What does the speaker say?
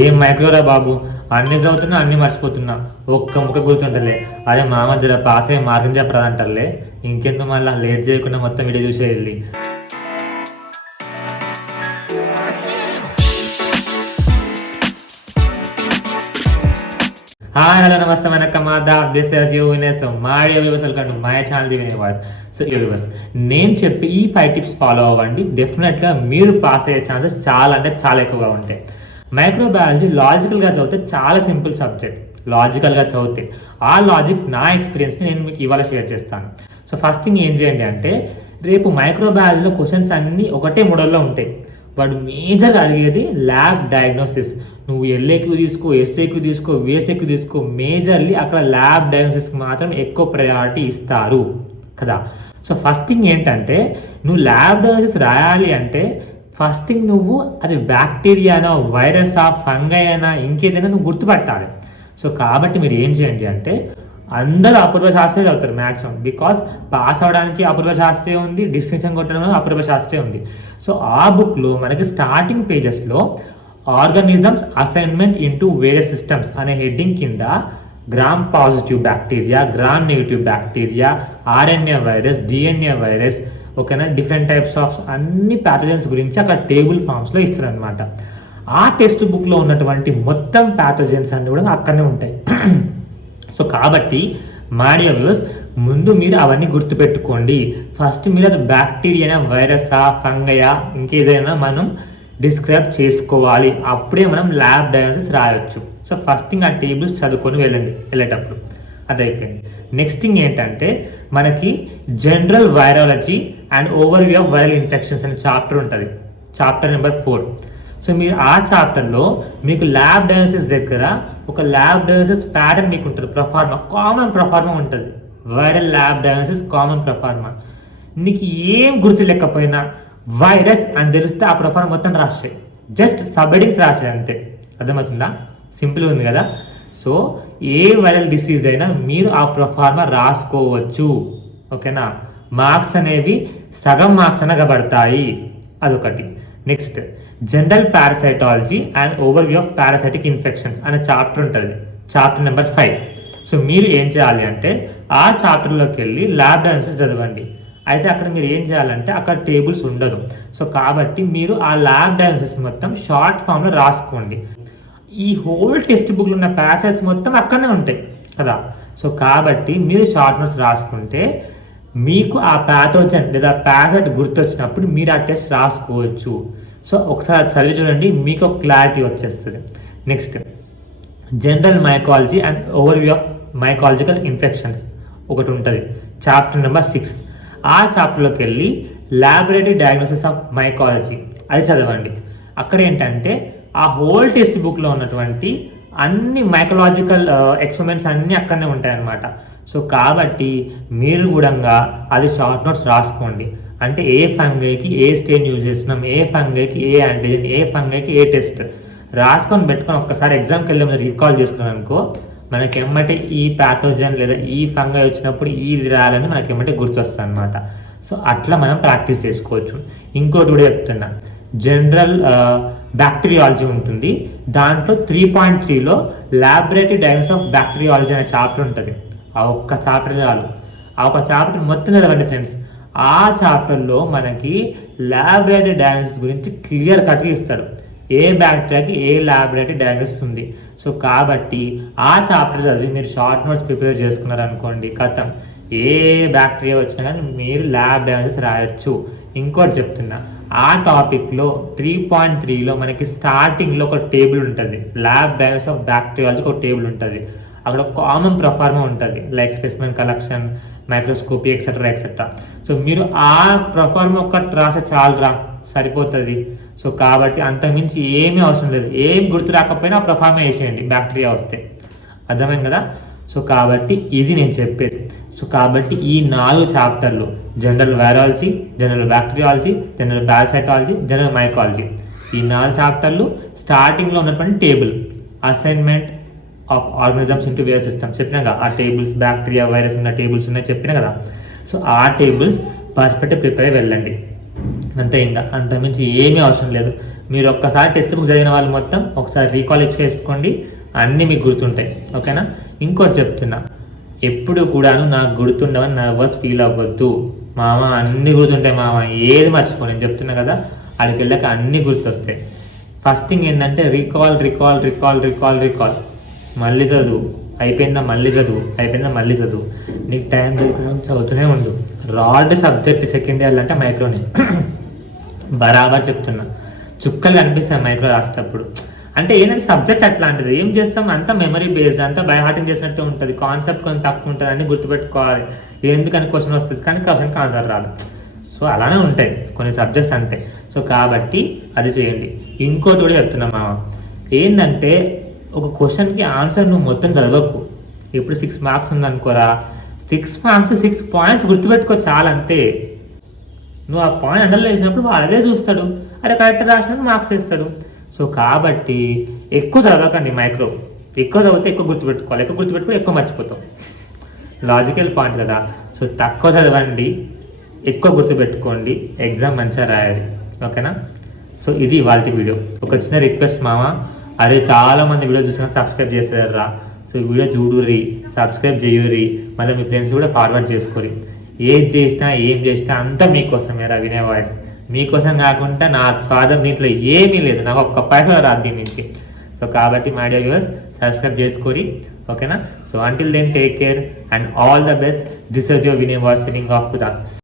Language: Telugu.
ఏం మైక్రోరా బాబు, అన్ని చదువుతున్నా అన్ని మర్చిపోతున్నా, ఒక్క ముక్క గుర్తుంటలే. అరే మామ జర పాస్ అయ్యి మార్గం చెప్పరాదంటారులే. ఇంకెందుకు మళ్ళీ లేట్ చేయకుండా మొత్తం వీడియో చూసే వెళ్ళి. హాయ్ హలో నమస్తే వనక్కం ఆదాబ్, this is you Vine's media viewers, welcome to my channel the Vine voice. So viewers, నేను చెప్పి ఈ 5 టిప్స్ ఫాలో అవ్వండి. డెఫినెట్గా మీరు పాస్ అయ్యే ఛాన్సెస్ చాలా అంటే చాలా ఎక్కువగా ఉంటాయి. మైక్రోబయాలజీ లాజికల్గా చదివితే చాలా సింపుల్ సబ్జెక్ట్. లాజికల్గా చదివితే ఆ లాజిక్ నా ఎక్స్పీరియన్స్ని నేను మీకు ఇవాళ షేర్ చేస్తాను. సో ఫస్ట్ థింగ్ ఏం చేయండి అంటే, రేపు మైక్రోబయాలజీలో క్వశ్చన్స్ అన్నీ ఒకటే మోడల్లో ఉంటాయి. వాడు మేజర్గా అడిగేది ల్యాబ్ డయాగ్నోసిస్. నువ్వు ఎల్ఏక్యూ తీసుకో, ఎస్ఏక్యూ తీసుకో, విఎస్ఏక్యూ తీసుకో, మేజర్లీ అక్కడ ల్యాబ్ డయాగ్నోసిస్కి మాత్రం ఎక్కువ ప్రయారిటీ ఇస్తారు కదా. సో ఫస్ట్ థింగ్ ఏంటంటే, నువ్వు ల్యాబ్ డయాగ్నోసిస్ రాయాలి అంటే ఫస్ట్ థింగ్ నువ్వు అది బ్యాక్టీరియానా, వైరసా, ఫంగై అయినా ఇంకేదైనా నువ్వు గుర్తుపట్టాలి. సో కాబట్టి మీరు ఏం చేయండి అంటే, అందరూ అపూర్వ శాస్త్రే చదువుతారు మ్యాక్సిమం. బికాస్ పాస్ అవడానికి అపూర్వ శాస్త్రే ఉంది, డిస్టింక్షన్ కొట్టడం అపూర్వ శాస్త్రే ఉంది. సో ఆ బుక్లో మనకి స్టార్టింగ్ పేజెస్లో organisms assignment into various systems అనే హెడ్డింగ్ కింద gram positive bacteria, gram negative bacteria, RNA virus, DNA virus, ఓకేనా, డిఫరెంట్ టైప్స్ ఆఫ్ అన్ని ప్యాథోజన్స్ గురించి అక్కడ టేబుల్ ఫామ్స్లో ఇస్తారనమాట. ఆ టెక్స్ట్ బుక్లో ఉన్నటువంటి మొత్తం ప్యాథోజన్స్ అన్ని కూడా అక్కడనే ఉంటాయి. సో కాబట్టి మాడియో వ్యూవర్స్, ముందు మీరు అవన్నీ గుర్తుపెట్టుకోండి. ఫస్ట్ మీరు అది బ్యాక్టీరియా, వైరసా, ఫంగయా, ఇంకేదైనా మనం డిస్క్రైబ్ చేసుకోవాలి. అప్పుడే మనం ల్యాబ్ డయాగ్నోసిస్ రాయొచ్చు. సో ఫస్ట్ థింగ్ ఆ టేబుల్స్ చదువుకొని వెళ్ళేటప్పుడు అది అయిపోయింది. నెక్స్ట్ థింగ్ ఏంటంటే, మనకి general virology and overview of viral infections అనే చాప్టర్ ఉంటుంది, చాప్టర్ నెంబర్ 4. సో మీరు ఆ చాప్టర్లో మీకు ల్యాబ్ డయాగ్నోసిస్ దగ్గర ఒక ల్యాబ్ డయాగ్నోసిస్ ప్యాటర్న్ మీకు ఉంటుంది, ప్రొఫార్మా, కామన్ ప్రొఫార్మా ఉంటుంది. Viral lab diagnosis common proforma. నీకు ఏం గుర్తు లేకపోయినా వైరస్ అని తెలిస్తే ఆ ప్రొఫార్మా మొత్తం రాస్తాయి, జస్ట్ సబ్ హెడింగ్స్ రాస్తాయి అంతే. అర్థమవుతుందా? సింపుల్గా ఉంది కదా. సో ఏ వైరల్ డిసీజ్ అయినా మీరు ఆ ప్రొఫార్మా రాసుకోవచ్చు, ఓకేనా. మార్క్స్ అనేవి సగం మార్క్స్ అనగా పడతాయి, అదొకటి. Next general parasitology and overview of parasitic infections అనే చాప్టర్ ఉంటుంది, చాప్టర్ నెంబర్ 5. సో మీరు ఏం చేయాలి అంటే, ఆ చాప్టర్లోకి వెళ్ళి ల్యాబ్ డయాగ్నోసిస్ చదవండి. అయితే అక్కడ మీరు ఏం చేయాలంటే, అక్కడ టేబుల్స్ ఉండదు. సో కాబట్టి మీరు ఆ ల్యాబ్ డయాగ్నోసిస్ మొత్తం షార్ట్ ఫామ్లో రాసుకోండి. ఈ హోల్ టెక్స్ట్ బుక్లో ఉన్న ప్యాసేజ్ మొత్తం అక్కడనే ఉంటాయి కదా. సో కాబట్టి మీరు షార్ట్ నోట్స్ రాసుకుంటే మీకు ఆ ప్యాథోజన్ లేదా ప్యాసెట్ గుర్తొచ్చినప్పుడు మీరు ఆ టెస్ట్ రాసుకోవచ్చు. సో ఒకసారి చదివి చూడండి, మీకు ఒక క్లారిటీ వచ్చేస్తుంది. Next general mycology and overview of mycological infections ఒకటి ఉంటుంది, చాప్టర్ నెంబర్ 6. ఆ చాప్టర్లోకి వెళ్ళి ల్యాబొరేటరీ డయాగ్నోసిస్ ఆఫ్ మైకాలజీ అది చదవండి. అక్కడ ఏంటంటే ఆ హోల్ టెక్స్ట్ బుక్లో ఉన్నటువంటి అన్ని మైకలాజికల్ ఎక్స్పెరిమెంట్స్ అన్నీ అక్కడనే ఉంటాయన్నమాట. సో కాబట్టి మీరు కూడా అది షార్ట్ నోట్స్ రాసుకోండి. అంటే ఏ ఫంగైకి ఏ స్టెయిన్ యూజ్ చేస్తున్నాం, ఏ ఫంగైకి ఏ యాంటీజెన్, ఏ ఫంగైకి ఏ టెస్ట్ రాసుకొని పెట్టుకొని ఒక్కసారి ఎగ్జామ్కి వెళ్ళే ముందు రీకాల్ చేసుకున్నాం అనుకో, మనకి ఎమ్మటే ఈ ప్యాథోజన్ లేదా ఈ ఫంగై వచ్చినప్పుడు ఇది రాయాలని మనకి ఎమ్మటే గుర్తొస్తుంది అనమాట. సో అట్లా మనం ప్రాక్టీస్ చేసుకోవచ్చు. ఇంకోటి కూడా చెప్తున్నా, జనరల్ బ్యాక్టీరియాలజీ ఉంటుంది. దాంట్లో 3.3లో ల్యాబొరేటరీ డయాగ్నోసిస్ ఆఫ్ బ్యాక్టీరియాలజీ అనే చాప్టర్ ఉంటుంది. ఆ ఒక్క చాప్టర్ చాలు, ఆ ఒక చాప్టర్ మొత్తం చదవండి ఫ్రెండ్స్. ఆ చాప్టర్లో మనకి ల్యాబొరేటరీ డయాగ్నోసిస్ గురించి క్లియర్ కట్గా ఇస్తాడు, ఏ బ్యాక్టీరియాకి ఏ ల్యాబొరేటరీ డయాగ్నోసిస్ ఉంది. సో కాబట్టి ఆ చాప్టర్ చదివి మీరు షార్ట్ నోట్స్ ప్రిపేర్ చేసుకున్నారనుకోండి, కథం ఏ బ్యాక్టీరియా వచ్చినా కానీ మీరు ల్యాబ్ డయాగ్నోసిస్ రాయొచ్చు. ఇంకోటి చెప్తున్నా, ఆ టాపిక్లో 3.3లో మనకి స్టార్టింగ్లో ఒక టేబుల్ ఉంటుంది, ల్యాబ్ డయాగ్నోసిస్ ఆఫ్ బ్యాక్టీరియాలజీకి ఒక టేబుల్ ఉంటుంది. అక్కడ కామన్ ప్రొఫార్మా ఉంటుంది, like specimen collection, microscopy, etcetera etcetera. So మీరు ఆ ప్రొఫార్మా ఒక్కటి రాసే చాలు సరిపోతుంది. సో కాబట్టి అంతకుమించి ఏమీ అవసరం లేదు. ఏం గుర్తు రాకపోయినా ఆ ప్రొఫార్మా వేసేయండి బ్యాక్టీరియా వస్తే. అర్థమైంది కదా. సో కాబట్టి ఇది నేను చెప్పేది. సో కాబట్టి ఈ 4 చాప్టర్లు, general virology, general bacteriology, general parasitology, general mycology, ఈ 4 చాప్టర్లు స్టార్టింగ్లో ఉన్నటువంటి table assignment of organisms into various systems చెప్పినా కదా, ఆ టేబుల్స్ బ్యాక్టీరియా, వైరస్ ఉన్న టేబుల్స్ ఉన్నాయి చెప్పినా కదా. సో ఆ టేబుల్స్ పర్ఫెక్ట్ ప్రిపేర్ వెళ్ళండి అంతే. ఇంకా అంతకుమించి ఏమీ అవసరం లేదు. మీరు ఒక్కసారి టెక్స్ట్ బుక్ చదివిన వాళ్ళు మొత్తం ఒకసారి రీకాల్ చేసుకోండి, అన్నీ మీకు గుర్తుంటాయి. ఓకేనా? ఇంకోటి చెప్తున్నా, ఎప్పుడు కూడాను నాకు గుర్తుండవని నర్వస్ ఫీల్ అవ్వద్దు. మామ అన్నీ గుర్తుంటాయి మామ, ఏది మర్చిపో. నేను చెప్తున్నా కదా, అక్కడికి వెళ్ళాక అన్నీ గుర్తొస్తాయి. ఫస్ట్ థింగ్ ఏంటంటే recall recall recall recall recall. మళ్ళీ చదువు, అయిపోయిందా మళ్ళీ చదువు, అయిపోయిందా మళ్ళీ చదువు. నీకు టైం దొరికిన చదువుతూనే ఉండు. రాడ్ సబ్జెక్ట్ సెకండ్ ఇయర్లో అంటే మైక్రోనే బరాబర్ చెప్తున్నా. చుక్కలు కనిపిస్తాయి మైక్రో రాసేటప్పుడు. అంటే ఏంటంటే సబ్జెక్ట్ అట్లాంటిది, ఏం చేస్తాం అంతా మెమరీ బేస్డ్, అంతా బై హార్టింగ్ చేసినట్టు ఉంటుంది. కాన్సెప్ట్ కొంచెం తక్కువ ఉంటుంది, అన్ని గుర్తుపెట్టుకోవాలి. ఎందుకని క్వశ్చన్ వస్తుంది కానీ క్వశ్చన్కి ఆన్సర్ రాదు. సో అలానే ఉంటాయి కొన్ని సబ్జెక్ట్స్ అంతే. సో కాబట్టి అది చేయండి. ఇంకోటి కూడా చెప్తున్నా మామ, ఏంటంటే ఒక క్వశ్చన్కి ఆన్సర్ నువ్వు మొత్తం చదవకు. ఇప్పుడు 6 మార్క్స్ ఉందనుకోరా, 6 మార్క్స్ 6 పాయింట్స్ గుర్తుపెట్టుకో చాలా, అంతే. నువ్వు ఆ పాయింట్ అండర్లైన్ చేసినప్పుడు వాడు అదే చూస్తాడు, అదే కరెక్ట్ రాసినట్టు మార్క్స్ వేస్తాడు. సో కాబట్టి ఎక్కువ చదవకండి మైక్రో. ఎక్కువ చదివితే ఎక్కువ గుర్తుపెట్టుకోవాలి, ఎక్కువ గుర్తుపెట్టుకుని ఎక్కువ మర్చిపోతాం. లాజికల్ పాయింట్ కదా. సో తక్కువ చదవండి, ఎక్కువ గుర్తుపెట్టుకోండి, ఎగ్జామ్ మంచిగా రాయాలి. ఓకేనా? సో ఇది ఇవాళ వీడియో. ఒక చిన్న రిక్వెస్ట్ మామ, అదే చాలామంది వీడియో చూసినా సబ్స్క్రైబ్ చేస్తారా. సో వీడియో చూడుర్రి, సబ్స్క్రైబ్ చేయుర్రి, మళ్ళీ మీ ఫ్రెండ్స్ కూడా ఫార్వర్డ్ చేసుకోరి. ఏది చేసినా ఏం చేసినా అంతా మీకోసమేరా వినే వాయిస్. మీకోసం కాకుండా నా స్వాదం దీంట్లో ఏమీ లేదు, నాకు ఒక్క పైసా రాదు దీని నుంచి. సో కాబట్టి మై డియర్ వ్యూవర్స్, సబ్స్క్రైబ్ చేసుకోరి. ఓకేనా? So until then take care and all the best. This is your Vinay voice signing off. ఖుదాఫిజ్.